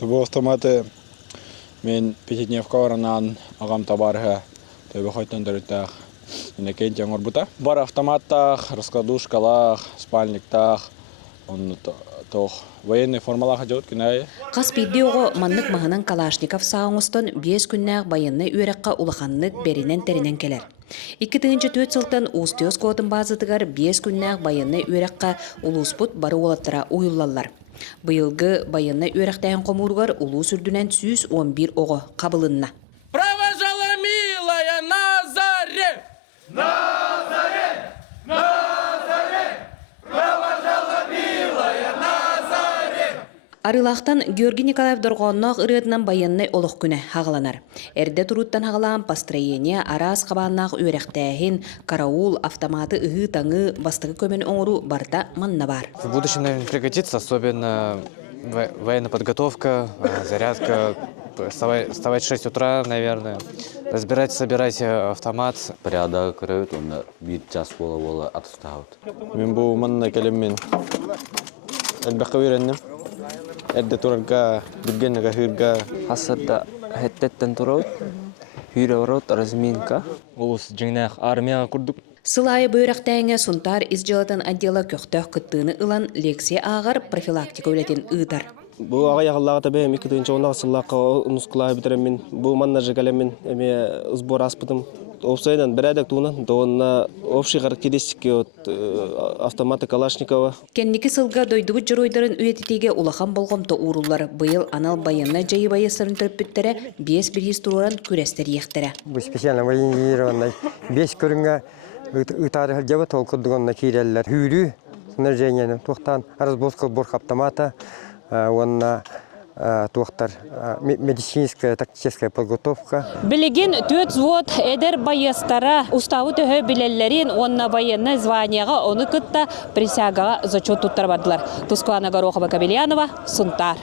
Тубу автоматы мен пятидневка оранан агам табарга төбө хойтон дөрүтәх. Инекен жаңор бута. Бар автоматтах, раскладушкалах, спальниктах, он тох военный формалах жаут күнәй. Қас бидеоғы маннык маханан Калашников сауңыстон 5 күннәк байынны үйрәкка улаханнык беринен теринен келер. 2004 сылтан устиос котын базытыгар 5 күннәк байынны үйрәкка улуспут бары олаттыра уюллалар. Быйылгы байынны үйрәктәйін комуругар улу сүрдүнен 111 оғы қабылынна. Провожала милая Назарет! Назарет! Назарет! Провожала милая Назарет! Арылақтан Георгий Николаев Дорғоннақ ырыдынан байынны олық күні хағыланар. Әрде тұруттан хағылан построение арас қабаннақ үйрәқтәйін, караул, автоматы ұғы таңы бастығы көмен оңыру барда манна бар. В будущем, наверное, пригодится, особенно военная подготовка, зарядка. Вставать в 6 утра, наверное. Разбирать, собирать автомат. Порядок көрөт, онда бит час бола атыстаут. Мен бу манна келеммен. Элбәккә өйрәннем. Әддә турарга, дигәннәгә хирга. Асадда хеттеттен турот, хүйрәурот разминка. Улус жеңнәк армияга курдук. Сылайы бөйрәқтәйіңе сұнтар изжилатын отдела көқтөк күттіні ылан лекция ағар профилактика өлетін ұйтар. Бу ага ягыллага табе 2-нче сыллакка унускулай битеремин. Бу манна жегалемин эме сбор аспытым. Овсайдан берәдәк туна, тонна общий характеристики от автомата Калашникова. Кенники сылга дойдубут жыройдарын үйететеге улахан болғымты урулар быйыл анал байынна жайы байыстарын төрппеттері 5 туран күрестер ектері. Бу специально военизированный 5 көрүнгө ытары жаба толкудугонна киреллер. Хүрү снаряжение тохтан разбоска сбор автомата. Онна тухтар медицинская тактическая подготовка. Билеген 4 взвод эдер байыстара уставы төһө билеллерин онна военный званияга оны кытта присягага зачет туттар бардылар. Тускуана Горохова Кабельянова, Сунтар.